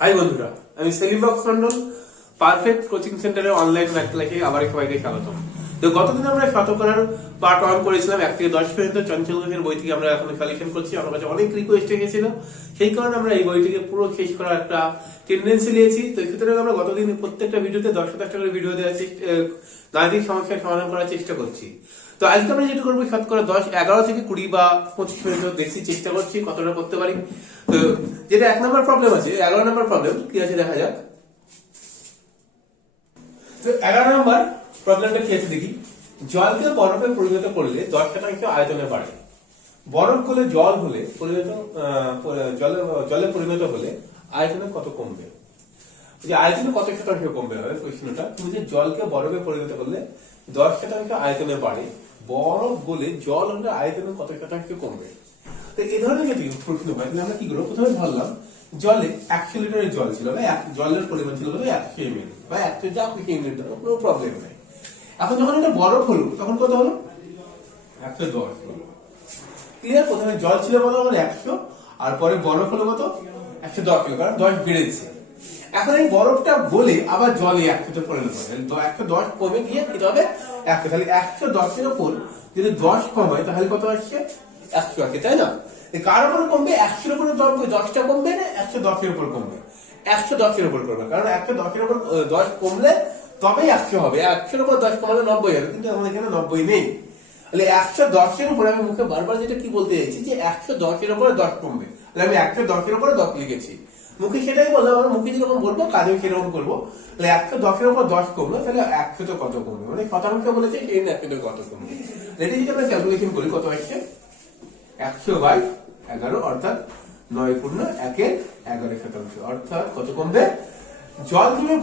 High বন্ধুরা, আমি Selim Mondal perfect coaching সেন্টারের অনলাইন ম্যাথ ক্লাসে আবার সবাইকে স্বাগতম। তো গতদিন আমরা শতকরার পার্ট 1 করেছিলাম 1 থেকে 10 পর্যন্ত। চঞ্চল ঘোষের বই থেকে আমরা এখন কালেকশন করছি। আমার কাছে অনেক রিকোয়েস্ট এসেছিল, সেই কারণে আমরা এই বইটিকে পুরো শেষ করার একটা টেন্ডেন্সি নিয়েছি। তো সুতরাং আমরা গতদিন প্রত্যেকটা ভিডিওতে 10-10টা করে ভিডিও দেওয়ার গাণিতিক সমস্যার সমাধান করার চেষ্টা করছি। তো আজকে আমরা যেটা করবো শতকরা 10, 11 থেকে 20 বা 25 পর্যন্ত দেখছি, চেষ্টা করছি কতটা করতে পারি। তো যেটা 1 নম্বর প্রবলেম আছে, 11 নম্বর প্রবলেম কি আছে দেখা যাক। তো 11 নম্বর প্রবলেমটা কি আছে দেখি। জলকে বরফে পরিণত করলে 10% আয়তনে বাড়ে। বরফ গলে জল হলে জলে পরিণত হলে আয়তনে কত কমবে? যে আয়তনে কত শতাংশ কমবে হবে প্রশ্নটা। তুমি যে জলকে বরফে পরিণত করলে 10% আয়তনে বাড়ে, বরফ গলে জল হলে আয়তনে কত শতাংশ কমবে? তো এই ধরনের যদি প্রশ্ন হয় তাহলে আমরা কি করবো? প্রথমে ভাবলাম জলে 100 লিটারের জল ছিল, বা জলের পরিমাণ ছিল 100 ml বা 100 যা খুশি ml ধরো, কোনো প্রবলেম নেই। এখন যখন এটা বরফ হলো তখন কত হলো? 110 হলো। ক্লিয়ার? প্রথমে জল ছিল বলো আমার 100, আর পরে বরফ হলো কত? 110 হলো, কারণ 10 বেড়েছে। এখন এই বরফটা গলে আবার জলে 100 পরিণত হবে, 110 কমে গিয়ে কি হবে? 100। তাহলে 110 এর উপর যদি 10 কমায় তাহলে কত আসছে? 100 আসে, তাই না? কার উপরে কমবে? 100 এর উপরে 10টা কমবে না 110 এর উপর কমবে? 110 এর উপর করবে, কারণ 110 এর উপর 10 কমলে তবেই 100 হবে। 100 এর উপর 10 কমালে 90 হবে, কিন্তু আমাদের এখানে 90 নেই। তাহলে 110 এর উপরে আমি মুখে বারবার যেটা কি বলতে চাইছি যে 110 এর উপরে 10 কমবে, তাহলে আমি 110 এর উপরে 10 লিখেছি। মুখে সেটাই বললাম, আমার মুখে যেরকম বলবো কাজে সেরকম করবো। তাহলে 110 এর উপর 10 কমলো, তাহলে 100 তো কত কমবে? মানে শতাংশ বলেছে, এই 100 কত কমবে। এটা যদি আমরা ক্যালকুলেশন করি কত আসছে? 100/11, অর্থাৎ 9.1/11, অর্থাৎ কত কমবে? জল তুমি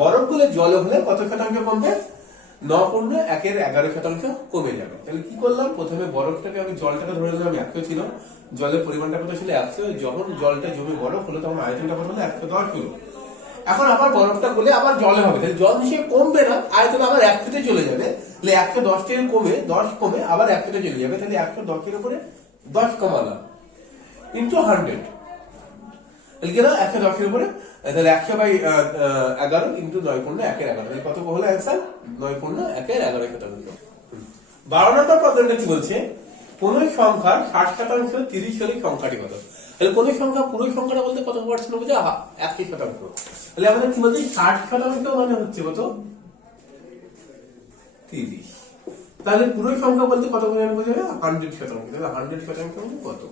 বরফ গুলে জল হলে কত শতাংশ কমবে? 9.1/11 কমে যাবে। তাহলে কি করলাম? প্রথমে বরফটাকে আমি জলটাকে ধরে নিলাম 100 ছিল, জলের পরিমাণটা কত ছিল? 100। যখন জলটা জমে বরফ হলো তখন আয়তনটা কত হলো? 110 হলো। এখন আবার বরফটা গলে আবার জলে হবে, তাহলে জল নিশ্চয়ই কমবে না, আয়তন আবার 100 চলে যাবে। তাহলে 110 থেকে কমে 10 কমে আবার 100 চলে যাবে। তাহলে 110 এর উপরে 10 কমালাম ইন্টু 100, তাহলে কি হলো? 110 এর উপরে, তাহলে 100/11 ইন্টু 9.1/11, কত হলো অ্যান্সার? 9.1/11। 12 নম্বর প্রবলেমটা কি বলছে? কোন সংখ্যার 60% 30 হলে সংখ্যাটি কত? তাহলে কোন সংখ্যা পুরো সংখ্যাটা বলতে কত পার্সেন্ট বোঝা? 80%। তাহলে আমাদের কি বলছি? 60% মানে হচ্ছে কত? 30। তাহলে পুরো সংখ্যা বলতে কত বোঝানো বোঝাবে? 100%। তাহলে 100% কত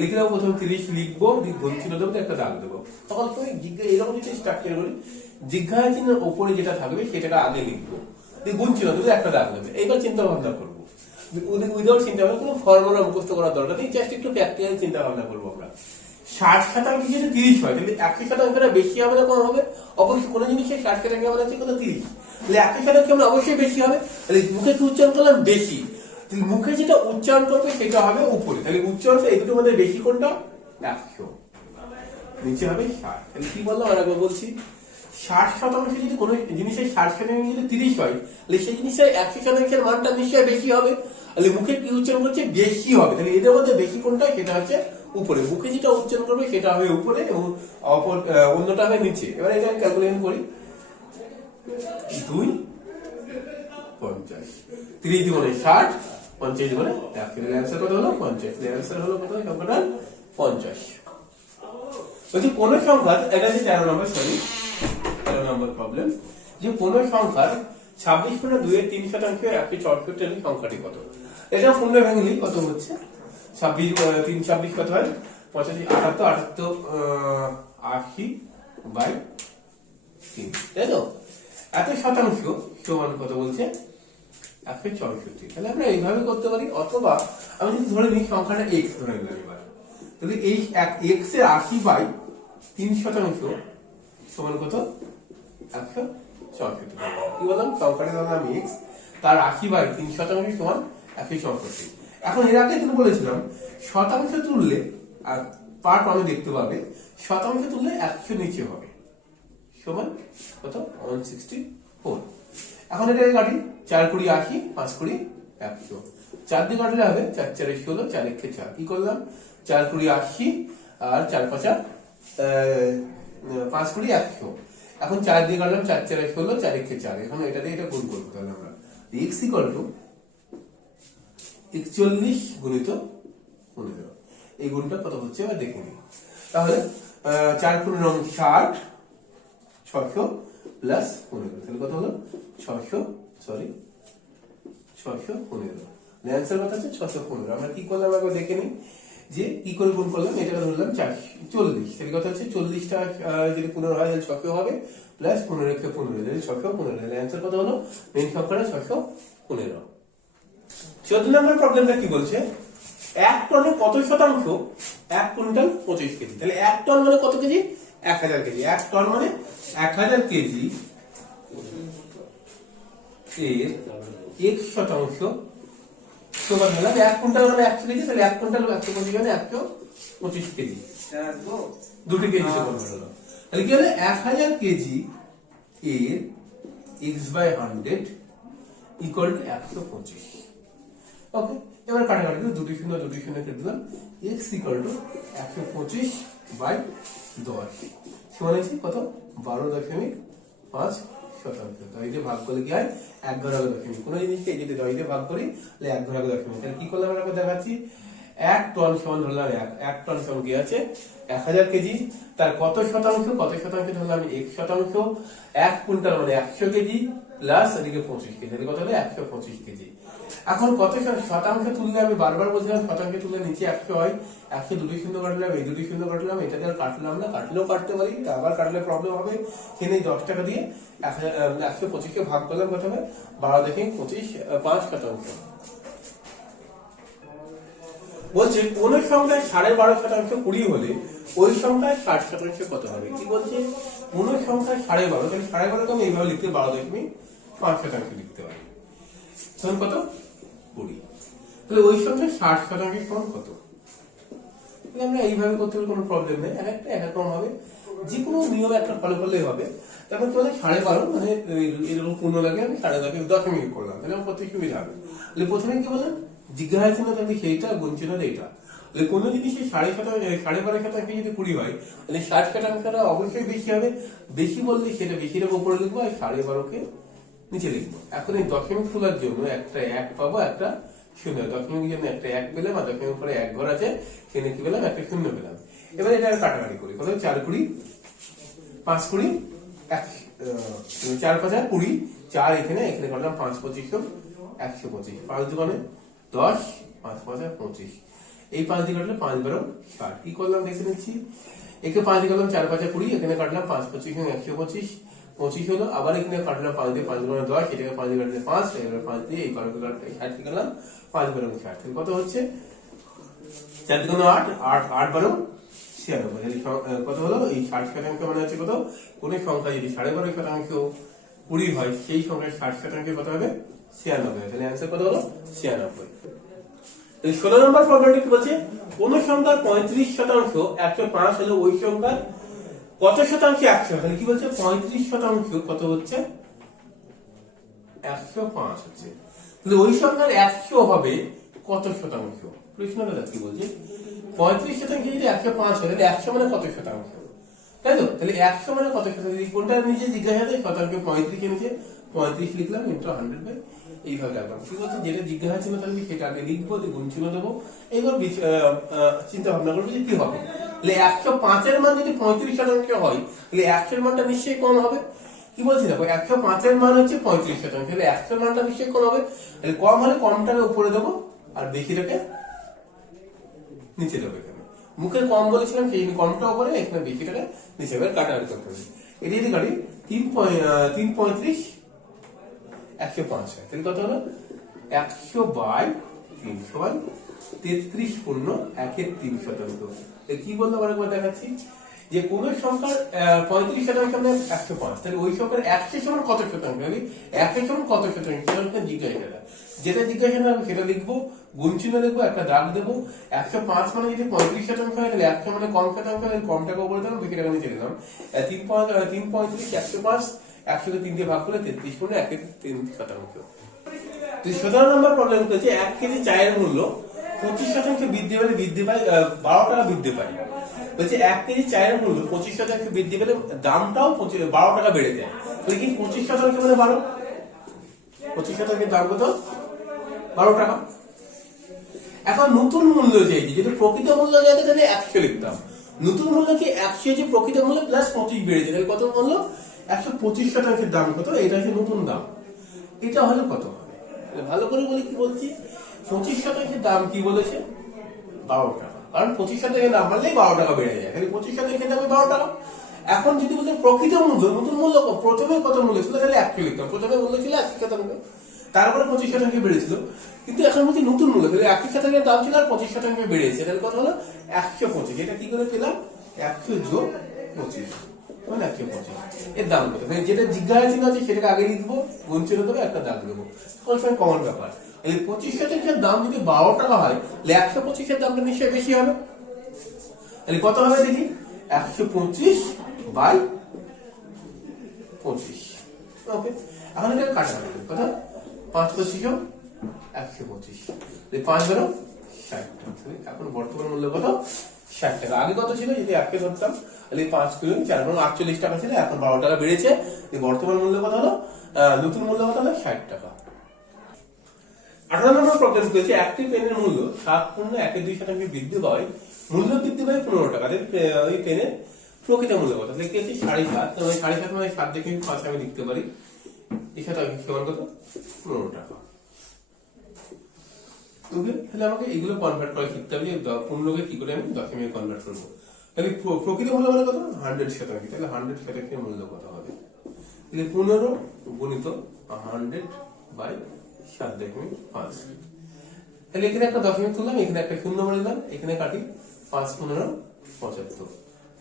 লিখে দেবো? প্রথমে 30 লিখবো, গুণচিহ্ন দেবো, একটা দাগ দেবো। তখন তুমি এরকম যদি স্ট্রাকচার করি, জিজ্ঞাসা চিহ্নের ওপরে যেটা থাকবে সেটাকে আগে লিখবো, গুণচিহ্ন দেবো, একটা দাগ দেবে। এইবার চিন্তা ভাবনা করবো উইদাউট চিন্তা ভাবনা, কোনো ফর্মুলা মুখস্থ করার দরকার নেই, জাস্ট একটু প্র্যাকটিক্যাল চিন্তা ভাবনা করবো আমরা। 60% যদি 30 হয়, তাহলে 80%টা বেশি হবে না কম হবে? অবশ্যই কোনো জিনিসের 60% মানে হচ্ছে কত? 30। তাহলে 80% আমরা অবশ্যই বেশি হবে। তাহলে মুখে কি উচ্চারণ করলাম? বেশি। মুখে যেটা উচ্চারণ করবে সেটা হবে উপরে। তাহলে উচ্চারণ এই দুটোর মধ্যে বেশি কোনটা? 100, নিচে হবে 60। তাহলে কি বললাম আর একবার বলছি, 60% যদি কোনো জিনিসের 60% যদি 30 হয়, তাহলে সেই জিনিসের 100%-এর মানটা নিশ্চয়ই বেশি হবে। তাহলে মুখে কি উচ্চারণ করছে? বেশি হবে। তাহলে এদের মধ্যে বেশি কোনটা? সেটা হচ্ছে উপরে। মুখে যেটা উচ্চারণ করবে সেটা হবে উপরে এবং অন্যটা হবে নিচে। এবার এটা ক্যালকুলেশন করি, 2.50, 30 দ্বিগুণে 60, 50 দ্বিগুণে 100। অ্যান্সার কত হলো? 50। অ্যান্সার হলো কত? সংখ্যাটা 50। বলছি কোন সংখ্যার, এটা হচ্ছে 13 নম্বর, সরি 13 নম্বর প্রবলেম, যে কোন সংখ্যার 26/2 এর 3% 164 সংখ্যাটি কত? এটা পূর্ণ ভেঙে কত হচ্ছে? 3 26 কত হয়? 85, 78, 80/3, তাই তো? এত শতাংশ সমান কত বলছে? 164। তাহলে আমরা এইভাবে করতে পারি, অথবা আমি যদি ধরে নিই সংখ্যাটা x ধরে নিলাম এবার, তাহলে এই x এর 80/3% সমান কত? 164। কি বললাম? সংখ্যাটা ধরলাম x, তার 80/3% সমান 164। এখন এর আগে তুমি বলেছিলাম শতাংশ তুললে, আর পার্ট আমি দেখতে পাবে, শতাংশ তুললে 100 নিচে হবে, সমান কত? 164। এখন এটা কাটি, 4×20 80, 5×20 100, 4 দিয়ে কাটলে হবে 4×4 16, 4×1 4। কি করলাম? 4×20 80 আর 4×5 5 কুড়ি 100। এখন 4 দিয়ে কাটলাম, 4 4 16, 4 1 4। এখন এটা দিয়ে এটা গুণ করবো তাহলে আমরা x ইকুয়াল টু 41 গুণিত 15। এই গুণটা কত হচ্ছে এবার দেখে নিই। তাহলে 4 × 9 60, 600 প্লাস 15, তাহলে কত হলো 615। অ্যান্সার কত আছে 615। আমরা কি করলাম একবার দেখে নিই যে কি করে গুণ করলাম। এটা ধরলাম 40, তাহলে কত হচ্ছে 40টা যদি 15 হয় তাহলে 600 হবে, প্লাস 15 × 15 তাহলে 615। তাহলে অ্যান্সার কত হলো, মেইন সংখ্যাটা 615। 14 নম্বর প্রবলেমটা কি বলছে, 1 টনে কত শতাংশ 1 কুইন্টাল 25 কেজি। তাহলে 1 টন মানে কত কেজি, 1000 কেজি। 1 টন মানে 1000 কেজি এর 1 শতাংশ সমান হলো 1 কুইন্টাল মানে 100 কেজি, তাহলে 1 কুইন্টাল 125 মানে 125 কেজি, দুটো কেজি সমান হলো। তাহলে কি হলো 1000 কেজি এর x/100 ইকুয়াল টু 125। ওকে, এবার কাটাকাটি করে দুটি শূন্য কেটে দিলাম। x ইকুয়াল টু 125/10 সমান হচ্ছে কত, 12.5 শতাংশ। দশ দিয়ে ভাগ করলে কি হয়, 1/11.5। কোনো জিনিসকে যদি 10 দিয়ে ভাগ করি তাহলে 1/11.5। তাহলে কি করলাম আমরা দেখাচ্ছি, 1 টন সমান ধরলাম 1 টন সমান কি আছে 1000 কেজি, তার কত শতাংশ ধরলাম 1 শতাংশ। 1 কুইন্টাল মানে 100 কেজি প্লাস এদিকে 25 কেজি, তাহলে কত হলো 125 কেজি। এখন কত শতাংশ তুললে, আমি বারবার বলছিলাম শতাংশ তুললে নিচে 100 হয়। 100 দুটি শূন্য কাটলাম, এই দুটি শূন্য কাটলাম, এটা দিয়ে কাটলাম না, কাটলেও কাটতে পারি, আবার কাটলে প্রবলেম হবে। সেখানে 10 টাকা দিয়ে 125কে ভাগ করলাম প্রথমে, 12.5 শতাংশ। বলছে কোন সংখ্যায় 12.5 শতাংশ 20 হলে ওই সংখ্যায় 60 শতাংশ কত হবে। কি বলছে, কোন সংখ্যায় 12.5, তাহলে 12.5 আমি এইভাবে লিখতে 12.5 শতাংশ লিখতে পারি, তখন কত 20। তাহলে ওই সংখ্যায় 60 শতাংশের সমান কত। আমরা এইভাবে করতে পারি, কোনো প্রবলেম নেই, একটা এক রকম হবে, যে কোনো নিয়ম একটা ফলো করলেই হবে। তারপর চলে 12.5 মানে এরকম পূর্ণ লাগে, আমি 10.5 দশমিক করলাম, তাহলে আমার করতে সুবিধা হবে। তাহলে প্রথমে কি বললাম, জিজ্ঞাসা চিহ্ন থাকবে সেইটা, গুণ চিহ্ন এইটা। তাহলে কোনো জিনিসের 12.5 শতাংশ যদি 20 হয়, তাহলে 60 শতাংশটা অবশ্যই বেশি হবে। বেশি বললে সেটা বেশিটা উপরে লিখবো, আর 12.5কে নিচে লিখবো। এখন এই দশমিক তোলার জন্য একটা 1 পাবো, একটা শূন্য। দশমিকের জন্য একটা 1 পেলাম, আর দশমিক পরে 1 ঘর আছে, সেখানে কি পেলাম, একটা শূন্য পেলাম। এবার এটা কাটাকাটি করি, কত 4 20 5 20 4 5 20, 4 এখানে কাটলাম 5 25 125, 5 দুগুণে 10, 5 5 25। এই 5 দিয়ে কাটলে 5 12 60। কি করলাম দেখে নিচ্ছি, একে 5 দিয়ে কাটলাম 4 5 20, এখানে কাটলাম 5 25 125, 25 হলো। আবার এখানে কাটলাম 5 দিয়ে, 5 দুগুণে 10, এটাকে 5 দিয়ে কাটলে 5, এবার 5 দিয়ে এই 12 কাটলে 60 কাটলাম, 5 12 60। কত হচ্ছে 4 দুগুণে 8, 8 8 12 96। কত হলো, এই 60 শতাংশ মানে হচ্ছে কত, কোন সংখ্যা যদি 12.5 শতাংশ 20 হয়, সেই সংখ্যায় 60 শতাংশ কত হবে 96। তাহলে অ্যান্সার কত হলো 96। 16 নম্বর প্রবলেমটি কি বলছে, কোন সংখ্যার 35 শতাংশ 105 হলে ওই সংখ্যার কত শতাংশ 100। তাহলে কি বলছে, 35 শতাংশ কত হচ্ছে 105 হচ্ছে, তাহলে ওই সংখ্যার 100 হবে কত শতাংশ। প্রশ্নটা কি বলছে, 35 শতাংশ যদি 105 হয়, তাহলে 100 মানে কত শতাংশ, তাই তো। তাহলে 100 মানে কত শতাংশ, কোনটা নিচে জিজ্ঞাসা আছে, শতাংশ 35 এর নিচে 35 লিখলাম, ইন্টু 100 এইভাবে রাখলাম। কি বলছে, যেটা জিজ্ঞাসা ছিল তাহলে সেটা আগে লিখবো, গুণ চিহ্ন দেবো। এইবার চিন্তা ভাবনা করবো যে কি হবে। তাহলে 105 এর মান যদি 35 শতাংশ হয়, তাহলে 100 এর মানটা নিশ্চয়ই কম হবে। কি বলছি দেখো, 105 এর মান হচ্ছে 35 শতাংশ, তাহলে 100 এর মানটা নিশ্চয়ই কম হবে। তাহলে কম হলে কমটাকে উপরে দেবো, আর বেশিটাকে নিচে দেবো। এখানে মুখে কম বলেছিলাম, সেই কমটা উপরে, এখানে বেশিটাকে নিচে। এবার কাটাকাটি করতে হবে, এটি যদি কাটি 3 35 105 হয়, তাহলে কত হলো 100/3 সমান 33 পূর্ণ 1/3 শতাংশ। কি বললো আরেকবার দেখাচ্ছি, যে কোন সংখ্যার 35 শতাংশ মানে 105, তাহলে ওই সংখ্যার 100 সমান কত শতাংশ, 100 সমান কত শতাংশ জিজ্ঞাসা, যেটা জিজ্ঞাসা হবে সেটা লিখবো, গুণ চিহ্ন লিখবো, একটা দাগ দেবো। 105 মানে যদি 35 শতাংশ হয়, তাহলে 100 মানে কম শতাংশ, কমটাকে উপরে দিলাম, বেশিটাকে নিচে দিলাম। 3 35 105, 100কে 3 দিয়ে ভাগ করে 33 পূর্ণ 1/3 শতাংশ। 17 নম্বর প্রবলেম হচ্ছে 1 কেজি চায়ের মূল্য 25 শতাংশ বৃদ্ধি পায় 12 টাকা বৃদ্ধি পায়। বলছে 1 কেজি চায়ের মূল্য 25% বৃদ্ধি পেলে দামটাও 12 টাকা বেড়ে যায়। তাহলে কি 25% মানে 12, 25% দাম কত? 12 টাকা। এখন নতুন মূল্য চাইছি, যেটা প্রকৃত মূল্য যাতে তাহলে 100 লিখতাম। নতুন মূল্য কি 100 যে প্রকৃত মূল্য প্লাস 25 বেড়েছে, তাহলে কত মূল্য? 125% দাম কত? এটা হচ্ছে নতুন দাম। এটা হলে কত হবে? ভালো করে বলি কি বলছি, 25% দাম কি বলেছে? 12 টাকা। কারণ 25% দাম বাড়লেই 12 টাকা বেড়ে যায়, খালি 25% দামে 12 টাকা। এখন যদি বলতে প্রকৃত মূল্য, নতুন মূল্য প্রথমে কত মূল্য ছিল, তাহলে 100 লিখতাম। প্রথমে মূল্য ছিল 80%, তারপরে 25% বেড়েছিল। কিন্তু এখন বলছি নতুন মূল্য, তাহলে 80% দাম ছিল আর 25% বেড়েছে, তাহলে কত হলো? 125। এটা কি করে পেলাম? 100 যোগ 25 মানে 125। এর দাম কত? যেটা জিজ্ঞাসা চিহ্ন আছে সেটাকে আগে লিখবো, গুণ চিহ্ন দেবো, একটা দাগ দেবো, সবসময় কমন ব্যাপার। এই 25% দাম যদি 12 টাকা হয়, তাহলে 125 দামটা নিশ্চয়ই বেশি হবে। তাহলে কত হবে দেখি? 125 বাই 25। ওকে, এখন এটা কাটাকাটি কত? 5 25 125, 5 12 60 টাকা। এখন বর্তমান মূল্য কত? 60 টাকা। আগে কত ছিল? যদি 1 কে ধরতাম তাহলে 5 কিলো 4 48 টাকা ছিল, এখন 12 টাকা বেড়েছে। বর্তমান মূল্য কত হলো? নতুন মূল্য কত হলো? 60 টাকা। 18 নম্বর প্রবলেম বলছে একটি পেনের মূল্য 7.12% বৃদ্ধি পায়, মূল্য বৃদ্ধি পায় 15 টাকা। ওই পেনের প্রকৃত মূল্য কত? তাহলে কি আছে? 7.5, 7.5 মানে 7 দেখে 5 আমি লিখতে পারি। এটা সমান কত? 15 টাকা। তাহলে আমাকে এগুলো কনভার্ট করে শিখতে হবে, 15কে কি করে আমি দশমিকে কনভার্ট করবো। তাহলে প্রকৃত মূল্য মানে কত? 100%। তাহলে 100% মূল্য কত হবে? তাহলে 15 গুণিত 100 বাই 7.5। তাহলে এখানে একটা দশমিক তুললাম, এখানে একটা শূন্য বলে দিলাম, এখানে কাটি 5 15 75,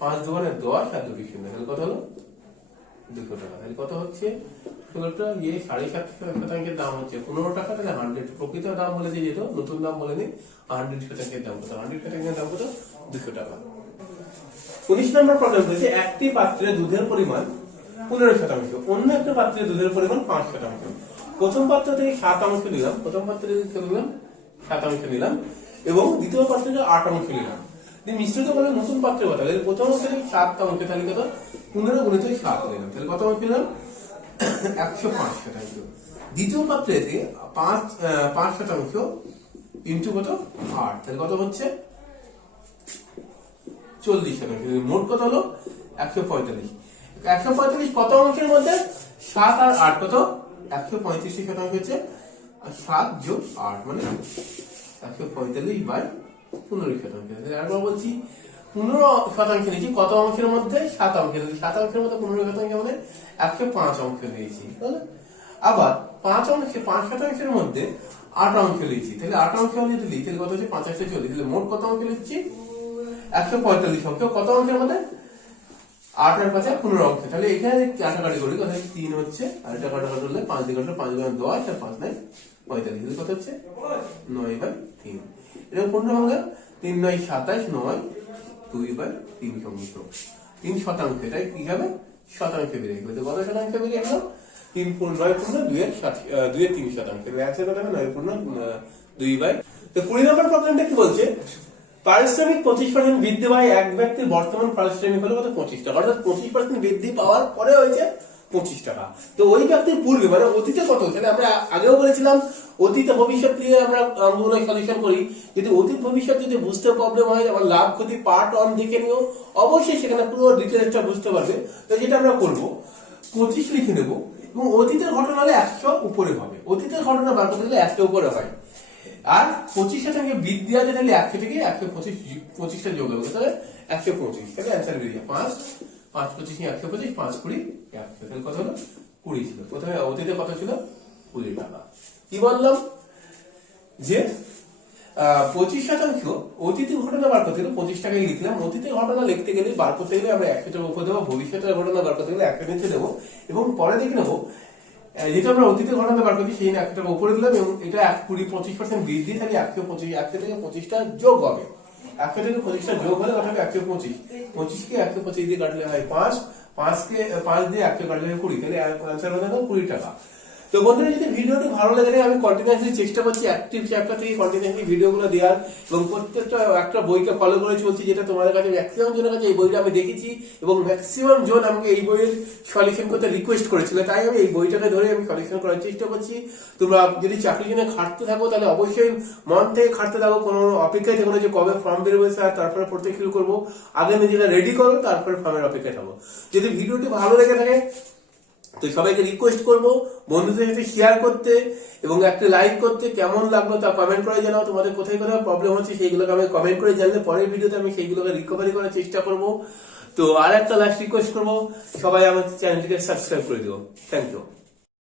5 2 10 আর 2 শূন্য, তাহলে কত হলো? 200 টাকা। তাহলে কত হচ্ছে? 16টা 7.5% দাম হচ্ছে 15 টাকা। তাহলে 100 প্রকৃত দাম বলেছে, যেহেতু নতুন দাম বলেনি, 100% দাম কত? 100% দাম কত? 200 টাকা। 19 নম্বর প্রবলেম হচ্ছে একটি পাত্রে দুধের পরিমাণ 15%, অন্য একটা পাত্রে দুধের পরিমাণ 5%। প্রথম পাত্র থেকে 7 নিলাম, প্রথম পাত্রে নিলাম 7 নিলাম, এবং দ্বিতীয় পাত্রে 8 নিলাম। মিশ্রিত করলে নতুন পাত্রের কথা, প্রথম অংশ থেকে 7 তাহলে কত? 15 গুণিত 7 নিলাম, তাহলে কত নিলাম? 105%। দ্বিতীয় পাত্রে থেকে 5% ইন্টু কত? 8, তাহলে কত হচ্ছে? 40%। মোট কত হলো? 145। 145 কত অংশের মধ্যে? 7 আর 8 কত? 135% হচ্ছে। 7 যোগ 8 মানে 145 বাই 15%। একবার বলছি 15% নিয়েছি কত অংশের মধ্যে? 7 অংশের। 7 অংশের মধ্যে 15% মানে 105 অংশ নিয়েছি। আবার 5% মধ্যে 8 অংশ নিয়েছি, তাহলে 8 অংশ যদি লিখি তাহলে কত হচ্ছে? 5 8 40, তাহলে মোট কত অংশ লিখছি? 145 অংশ। কত অংশের মধ্যে? 8 আর 5 15 অংশ। তাহলে এখানে কাটাকাটি করি, কথা 3 হচ্ছে, আর এটা কাটাকাটি করলে 5 দিয়ে কাটলে 5 গুণ 10 আর 5 9 45, কত হচ্ছে? 9/3। এটা 15 ভাঙা 3 9 27, 9 2/3 সংখ্যক 3%। এটাই কি হবে? শতাংশ বেরিয়ে গেল। কত শতাংশ বেরিয়ে গেল? 3 9 2/3%। অ্যান্সার কত হবে? 9 তো 20 নম্বর প্রবলেমটা কি বলছে? পারিশ্রমিক 25% বৃদ্ধি পায় এক ব্যক্তির বর্তমান পারিশ্রমিক হলো কত? 25 টাকা। অর্থাৎ 25% বৃদ্ধি পাওয়ার পরে হয়েছে 25 টাকা। তো ওই ব্যক্তির পূর্বে মানে অতীতে কত? তাহলে আমরা আগেও বলেছিলাম অতীত ভবিষ্যৎ দিয়ে আমরা অঙ্কগুলো সলিউশন করি। যদি অতীত ভবিষ্যৎ যদি বুঝতে প্রবলেম হয়, আমার লাভ ক্ষতি পার্ট 1 দেখে নিও, অবশ্যই সেখানে পুরো ডিটেইলসটা বুঝতে পারবে। তো যেটা আমরা করব, 25 লিখে নেব এবং অতীতের ঘটনা হলে 100 উপরে হবে। অতীতের ঘটনা বার করতে গেলে 100 উপরে হয়। আর 25% বৃদ্ধি আছে, তাহলে 100 থেকে 125টা যোগ হবে, তাহলে 125। তাহলে অ্যান্সার বেরিয়ে 5 5 25 125, 5 20 100। তাহলে কত হলো? 20 ছিল। প্রথমে অতীতে কত ছিল? 20 টাকা। কি বললাম? যে 25% অতীতের ঘটনা বার করতে গেলে 25 টাকায় লিখলাম। অতীতের ঘটনা লিখতে গেলে বার করতে গেলে আমরা 100 টাকা উপর দেবো, ভবিষ্যতের ঘটনা বার করতে গেলে 100 নিচে দেবো, এবং পরে দেখে নেবো যেটা আমরা অতীতের ঘটনা বার করছি সেই 100 টাকা উপরে দিলাম, এবং এটা 25% বৃদ্ধি, তাহলে 100 থেকে 25টা যোগ হবে। 100 থেকে 25টা যোগ হলে কত হবে? 125। 25 কে 125 দিয়ে কাটলে হয় 5, 5 দিয়ে 100 কাটলে হয় 20, তাহলে অ্যান্সার হলো 20 টাকা। তো তো বন্ধুরা, যদি ভিডিওটি ভালো লাগে থাকে আমি কন্টিনিউয়াসলি চেষ্টা করছি অ্যাক্টিভ চ্যাপ্টার থেকে কন্টিনিউয়াসলি ভিডিওগুলো দেওয়ার, এবং প্রত্যেকটা একটা বইকে ফলো করে চলছি, যেটা তোমাদের কাছে ম্যাক্সিমাম জনের কাছে এই বইটা আমি দেখেছি, এবং ম্যাক্সিমাম জন আমাকে এই বইয়ের সলিউশন করতে রিকোয়েস্ট করেছিল, তাই আমি এই বইটাকে ধরে আমি সলিউশন করার চেষ্টা করছি। তোমরা যদি চাকরির জন্য খাটতে থাকো তাহলে অবশ্যই মন থেকে খাটতে থাকো, কোনো অপেক্ষায় থেকো না যে কবে ফর্ম বেরোবে স্যার তারপরে পড়তে শুরু করবো। আগে নিজেরা রেডি করো, তারপরে ফর্মের অপেক্ষায় থাকো। যদি ভিডিওটি ভালো লেগে থাকে তো সবাইকে রিকোয়েস্ট করবো বন্ধুদের সাথে শেয়ার করতে এবং একটা লাইক করতে। কেমন লাগলো তা কমেন্ট করে জানাও। তোমাদের কোথায় কোথায় প্রবলেম হচ্ছে সেইগুলোকে আমি কমেন্ট করে জানলে পরের ভিডিওতে আমি সেইগুলোকে রিকভারি করার চেষ্টা করবো। তো আর একটা লাস্ট রিকোয়েস্ট করবো, সবাই আমার চ্যানেলটিকে সাবস্ক্রাইব করে দিও। Thank you.